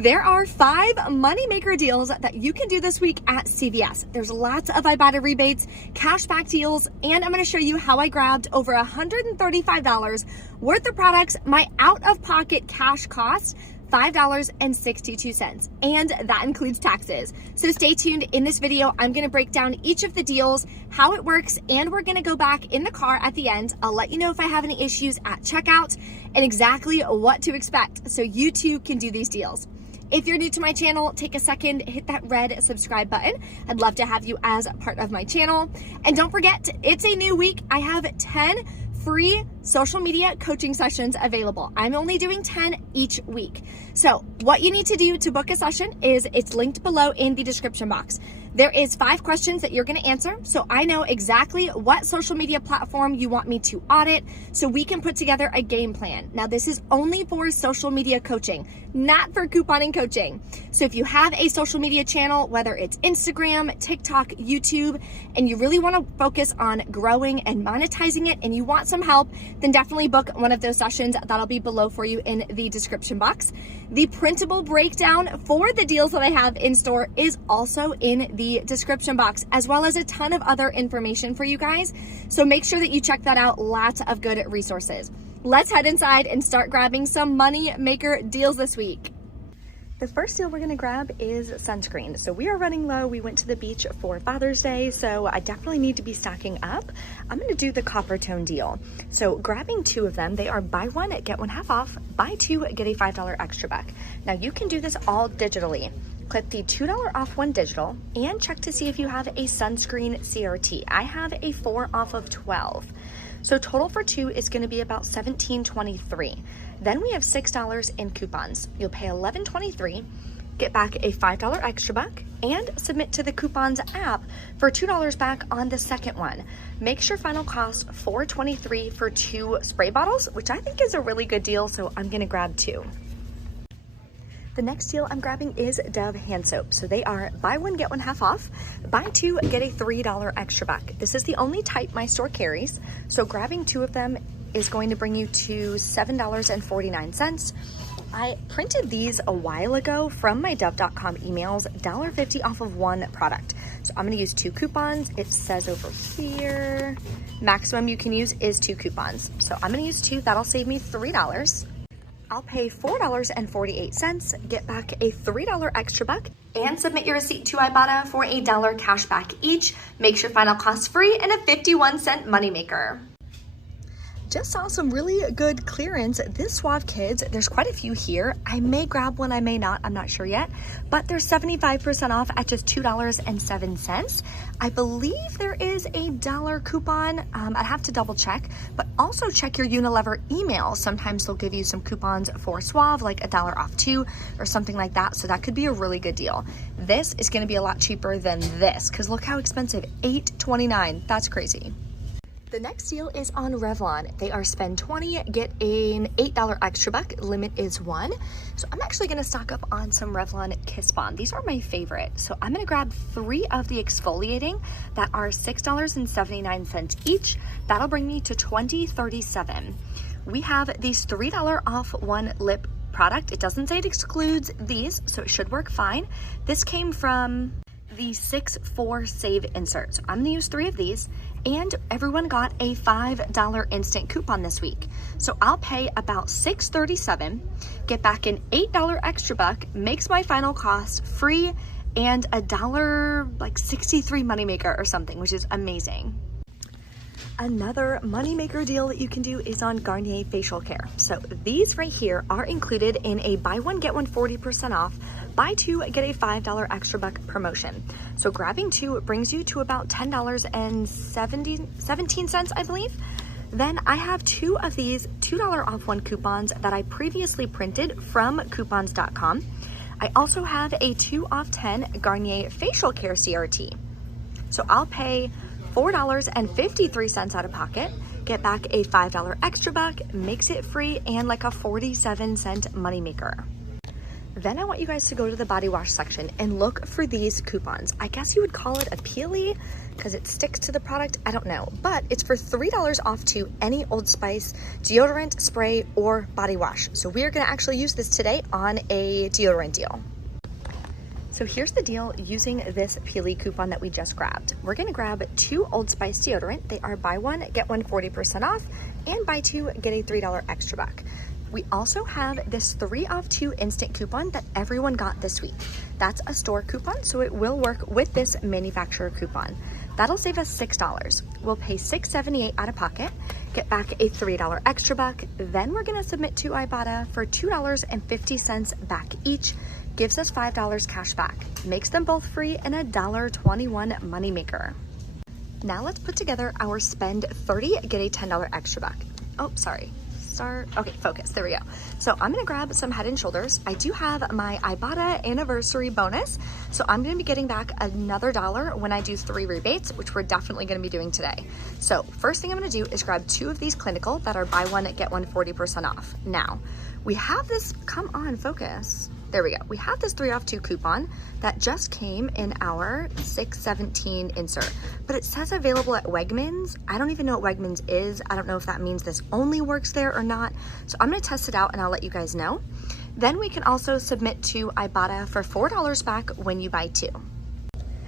There are 5 moneymaker deals that you can do this week at CVS. There's lots of REBATE rebates, cashback deals, and I'm going to show you how I grabbed over $135 worth of products. My out-of-pocket cash cost $5.62, and that includes taxes. So stay tuned. In this video, I'm going to break down each of the deals, how it works, and we're going to go back in the car at the end. I'll let you know if I have any issues at checkout and exactly what to expect so you too can do these deals. If you're new to my channel, take a second, hit that red subscribe button. I'd love to have you as part of my channel. And don't forget, it's a new week. I have 10 free social media coaching sessions available. I'm only doing 10 each week. So what you need to do to book a session is it's linked below in the description box. There is 5 questions that you're going to answer, so I know exactly what social media platform you want me to audit so we can put together a game plan. Now, this is only for social media coaching, not for couponing coaching. So if you have a social media channel, whether it's Instagram, TikTok, YouTube, and you really want to focus on growing and monetizing it and you want some help, then definitely book one of those sessions. That'll be below for you in the description box. The printable breakdown for the deals that I have in store is also in the description box, as well as a ton of other information for you guys. So make sure that you check that out. Lots of good resources. Let's head inside and start grabbing some money maker deals this week. The first deal we're gonna grab is sunscreen. So we are running low. We went to the beach for Father's Day, so I definitely need to be stocking up. I'm gonna do the copper tone deal. So grabbing 2 of them, they are buy 1, get 1 half off, buy 2, get a $5 extra back. Now you can do this all digitally. Click the $2 off one digital and check to see if you have a sunscreen CRT. I have a 4 off of 12. So total for 2 is going to be about $17.23. Then we have $6 in coupons. You'll pay $11.23, get back a $5 extra buck, and submit to the coupons app for $2 back on the second one. Makes your final cost $4.23 for 2 spray bottles, which I think is a really good deal, so I'm going to grab 2. The next deal I'm grabbing is Dove hand soap. So they are buy 1, get 1 half off, buy 2, get a $3 extra back. This is the only type my store carries. So grabbing 2 of them is going to bring you to $7.49. I printed these a while ago from my dove.com emails, $1.50 off of 1 product. So I'm gonna use 2 coupons. It says over here, maximum you can use is 2 coupons. So I'm gonna use 2, that'll save me $3. I'll pay $4.48, get back a $3 extra buck, and submit your receipt to Ibotta for a $1 cash back each. Makes your final cost free and a 51-cent moneymaker. Just saw some really good clearance. This Suave Kids, there's quite a few here. I may grab one, I may not, I'm not sure yet, but they're 75% off at just $2.07. I believe there is a $1 coupon. I'd have to double check, but also check your Unilever email. Sometimes they'll give you some coupons for Suave, like $1 off 2 or something like that. So that could be a really good deal. This is gonna be a lot cheaper than this, because look how expensive, $8.29, that's crazy. The next deal is on Revlon. They are spend 20, get an $8 extra buck, limit is 1. So I'm actually gonna stock up on some Revlon Kiss Bomb. These are my favorite. So I'm gonna grab 3 of the exfoliating that are $6.79 each. That'll bring me to $20.37. We have these $3 off 1 lip product. It doesn't say it excludes these, so it should work fine. This came from the 6-4 save insert. So I'm gonna use 3 of these, and everyone got a $5 instant coupon this week. So I'll pay about $6.37, get back an $8 extra buck, makes my final cost free, and a $1.63 moneymaker or something, which is amazing. Another moneymaker deal that you can do is on Garnier facial care. So these right here are included in a buy 1, get 1 40% off, buy 2, get a $5 extra buck promotion. So grabbing 2 brings you to about $10.17, I believe. Then I have 2 of these $2 off 1 coupons that I previously printed from coupons.com. I also have a 2 off 10 Garnier facial care CRT. So I'll pay $4.53 out of pocket, get back a $5 extra buck, makes it free, and like a 47-cent moneymaker. Then I want you guys to go to the body wash section and look for these coupons. I guess you would call it a peely because it sticks to the product. I don't know, but it's for $3 off to any Old Spice deodorant, spray, or body wash. So we are gonna actually use this today on a deodorant deal. So here's the deal using this peely coupon that we just grabbed. We're gonna grab 2 Old Spice deodorant. They are buy one, get one 40% off, and buy 2, get a $3 extra back. We also have this 3 off 2 instant coupon that everyone got this week. That's a store coupon, so it will work with this manufacturer coupon. That'll save us $6. We'll pay $6.78 out of pocket, get back a $3 extra buck. Then we're gonna submit to Ibotta for $2.50 back each. Gives us $5 cash back. Makes them both free and a $1.21 moneymaker. Now let's put together our spend 30, get a $10 extra buck. Oh, sorry. Okay, focus, there we go. So I'm gonna grab some Head & Shoulders. I do have my Ibotta anniversary bonus, so I'm gonna be getting back another $1 when I do 3 rebates, which we're definitely gonna be doing today. So first thing I'm gonna do is grab 2 of these clinical that are buy one, get one 40% off. Now, we have this, come on, focus. There we go. We have this 3 off 2 coupon that just came in our 6/17 insert, but it says available at Wegmans. I don't even know what Wegmans is. I don't know if that means this only works there or not. So I'm gonna test it out and I'll let you guys know. Then we can also submit to Ibotta for $4 back when you buy 2.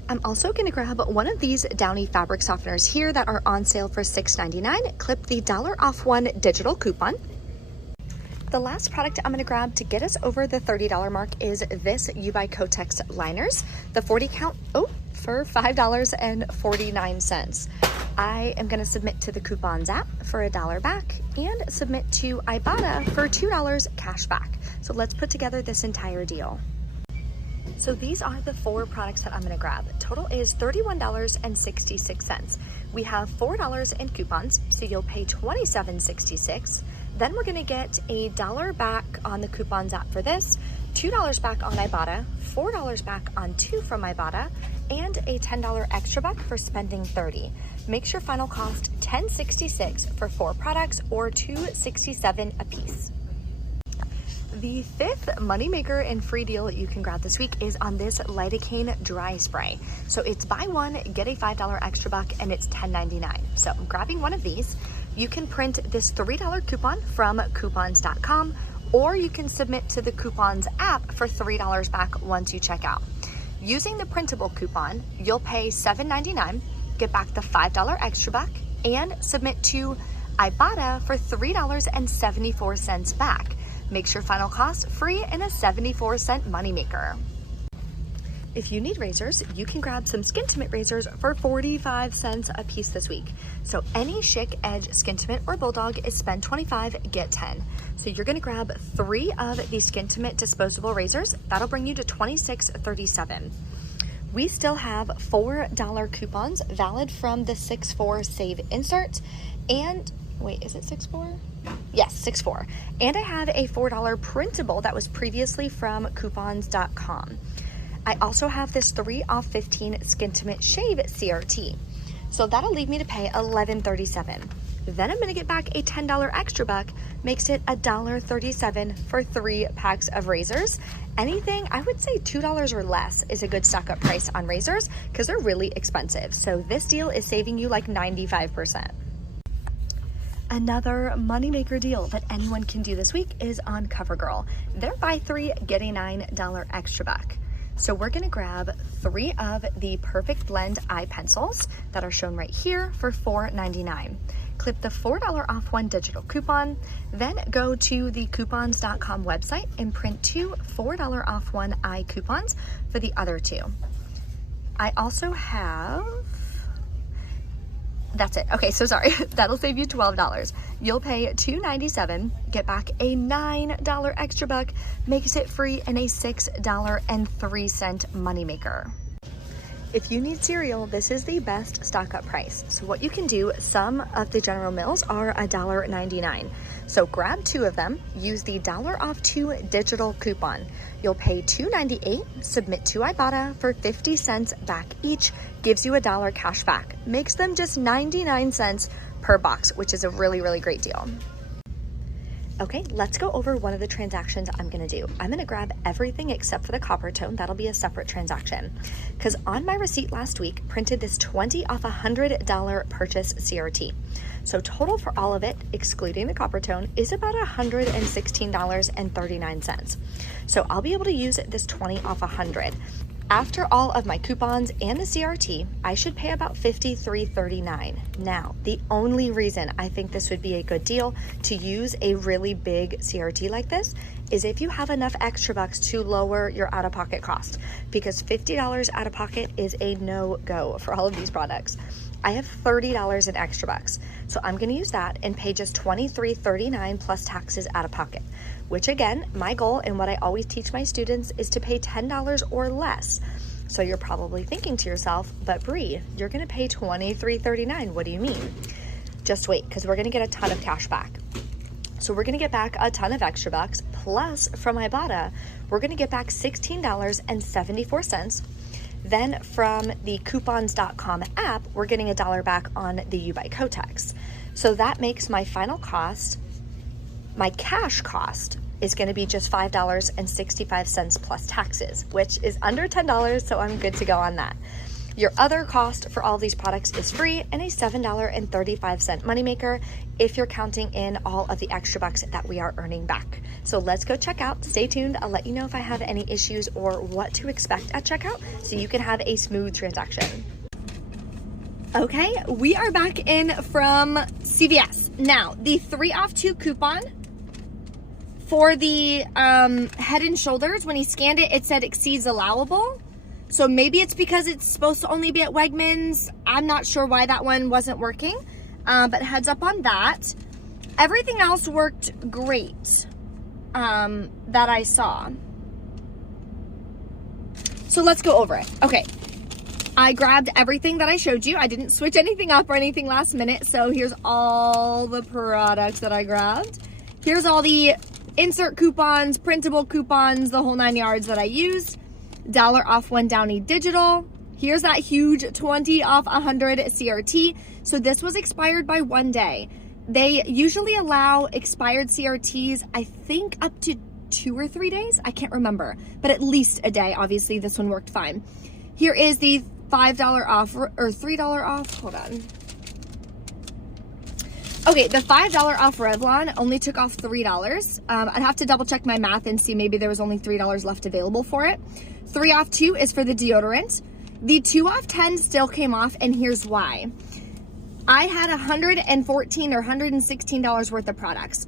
I'm also gonna grab one of these Downy fabric softeners here that are on sale for $6.99. Clip the $1 off 1 digital coupon. The last product I'm gonna grab to get us over the $30 mark is this U by Kotex liners, the 40 count, for $5.49. I am gonna submit to the coupons app for a $1 back and submit to Ibotta for $2 cash back. So let's put together this entire deal. So these are the 4 products that I'm gonna grab. Total is $31.66. We have $4 in coupons, so you'll pay $27.66. Then we're gonna get a $1 back on the coupons app for this, $2 back on Ibotta, $4 back on 2 from Ibotta, and a $10 extra back for spending 30. Makes your final cost $10.66 for 4 products or $2.67 a piece. The 5th moneymaker and free deal you can grab this week is on this lidocaine dry spray. So it's buy one, get a $5 extra buck, and it's $10.99. So I'm grabbing one of these. You can print this $3 coupon from coupons.com, or you can submit to the coupons app for $3 back once you check out. Using the printable coupon, you'll pay $7.99, get back the $5 extra buck, and submit to Ibotta for $3.74 back. Makes your final cost free and a 74-cent moneymaker. If you need razors, you can grab some Skintimate razors for 45 cents a piece this week. So any Chic, Edge, Skintimate, or Bulldog is spend 25, get 10. So you're gonna grab 3 of these Skintimate disposable razors. That'll bring you to $26.37. We still have $4 coupons valid from the 6/4 save insert. And wait, is it 6/4? Yes, 6/4. And I have a $4 printable that was previously from coupons.com. I also have this 3 off 15 Skintimate Shave CRT. So that'll leave me to pay $11.37. Then I'm gonna get back a $10 extra buck, makes it $1.37 for 3 packs of razors. Anything, I would say $2 or less is a good stock up price on razors because they're really expensive. So this deal is saving you like 95%. Another moneymaker deal that anyone can do this week is on Covergirl. They're buy 3, get a $9 extra buck. So we're gonna grab 3 of the Perfect Blend eye pencils that are shown right here for $4.99. Clip the $4 off 1 digital coupon, then go to the coupons.com website and print 2 $4 off 1 eye coupons for the other 2. I also have, that's it. Okay, so sorry, that'll save you $12. You'll pay $2.97, get back a $9 extra buck, makes it free and a $6.03 moneymaker. If you need cereal, this is the best stock up price. So what you can do, some of the General Mills are $1.99. So grab 2 of them, use the $1 off 2 digital coupon. You'll pay $2.98, submit to Ibotta for 50 cents back each, gives you $1 cash back. Makes them just 99 cents per box, which is a really, really great deal. Okay, let's go over one of the transactions I'm gonna do. I'm gonna grab everything except for the copper tone. That'll be a separate transaction. Because on my receipt last week, printed this 20 off $100 purchase CRT. So total for all of it, excluding the copper tone, is about $116.39. So I'll be able to use this 20 off 100. After all of my coupons and the CRT, I should pay about $53.39. Now, the only reason I think this would be a good deal to use a really big CRT like this is if you have enough extra bucks to lower your out-of-pocket cost, because $50 out of pocket is a no-go for all of these products. I have $30 in extra bucks, so I'm gonna use that and pay just $23.39 plus taxes out of pocket, which again, my goal and what I always teach my students is to pay $10 or less. So you're probably thinking to yourself, but Bree, you're gonna pay $23.39, what do you mean? Just wait, because we're gonna get a ton of cash back. So we're gonna get back a ton of extra bucks, plus from Ibotta, we're gonna get back $16.74. Then from the coupons.com app, we're getting $1 back on the U by Kotex. So that makes my final cost, my cash cost, is gonna be just $5.65 plus taxes, which is under $10, so I'm good to go on that. Your other cost for all these products is free and a $7.35 moneymaker if you're counting in all of the extra bucks that we are earning back. So let's go check out. Stay tuned. I'll let you know if I have any issues or what to expect at checkout so you can have a smooth transaction. Okay, we are back in from CVS. Now, the 3 off 2 coupon for the Head and Shoulders, when he scanned it, it said exceeds allowable. So maybe it's because it's supposed to only be at Wegmans. I'm not sure why that one wasn't working, but heads up on that. Everything else worked great that I saw. So let's go over it. Okay, I grabbed everything that I showed you. I didn't switch anything up or anything last minute. So here's all the products that I grabbed. Here's all the insert coupons, printable coupons, the whole 9 yards that I used. $1 off 1 Downy digital. Here's that huge 20 off 100 CRT. So this was expired by 1 day. They usually allow expired CRTs, I think up to 2 or 3 days. I can't remember, but at least a day. Obviously this one worked fine. Here is the $5 off or $3 off. Hold on. Okay, the $5 off Revlon only took off $3. I'd have to double check my math and see maybe there was only $3 left available for it. 3 off 2 is for the deodorant. The 2 off 10 still came off, and here's why. I had $114 or $116 worth of products.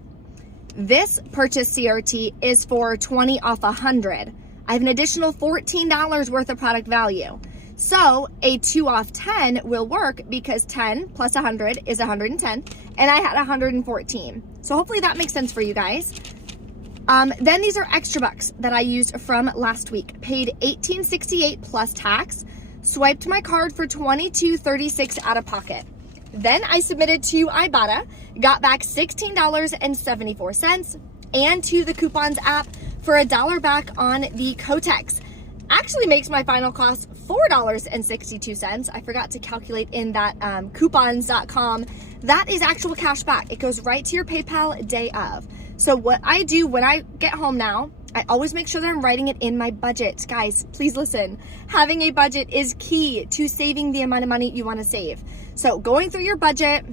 This purchase CRT is for 20 off 100. I have an additional $14 worth of product value. So a 2 off 10 will work because 10 plus 100 is 110, and I had 114. So hopefully that makes sense for you guys. Then these are extra bucks that I used from last week. Paid $18.68 plus tax, swiped my card for $22.36 out of pocket. Then I submitted to Ibotta, got back $16.74, and to the coupons app for $1 back on the Kotex. Actually makes my final cost $4.62. I forgot to calculate in that coupons.com. That is actual cash back. It goes right to your PayPal day of. So what I do when I get home now, I always make sure that I'm writing it in my budget. Guys, please listen. Having a budget is key to saving the amount of money you want to save. So going through your budget,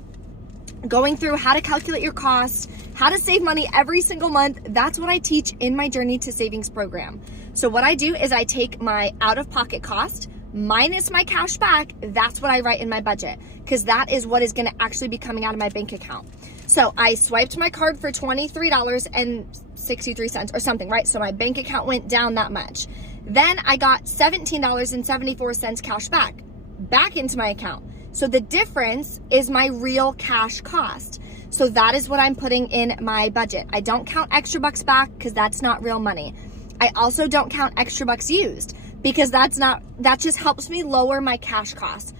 going through how to calculate your costs, how to save money every single month, that's what I teach in my Journey to Savings program. So what I do is I take my out-of-pocket cost minus my cash back. That's what I write in my budget, because that is what is going to actually be coming out of my bank account. So I swiped my card for $23.63 or something, right? So my bank account went down that much. Then I got $17.74 cash back into my account. So the difference is my real cash cost. So that is what I'm putting in my budget. I don't count extra bucks back because that's not real money. I also don't count extra bucks used because that just helps me lower my cash costs.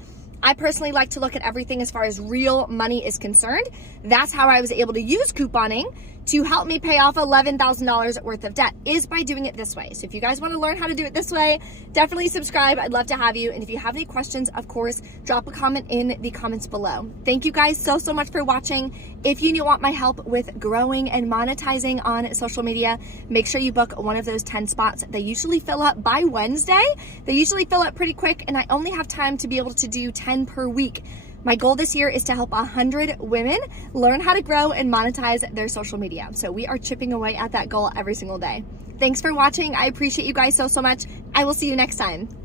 I personally like to look at everything as far as real money is concerned. That's how I was able to use couponing to help me pay off $11,000 worth of debt is by doing it this way. So if you guys want to learn how to do it this way, definitely subscribe. I'd love to have you. And if you have any questions, of course, drop a comment in the comments below. Thank you guys so much for watching. If you want my help with growing and monetizing on social media, make sure you book one of those 10 spots. They usually fill up by Wednesday. They usually fill up pretty quick, and I only have time to be able to do 10 per week. My goal this year is to help 100 women learn how to grow and monetize their social media. So we are chipping away at that goal every single day. Thanks for watching. I appreciate you guys so much. I will see you next time.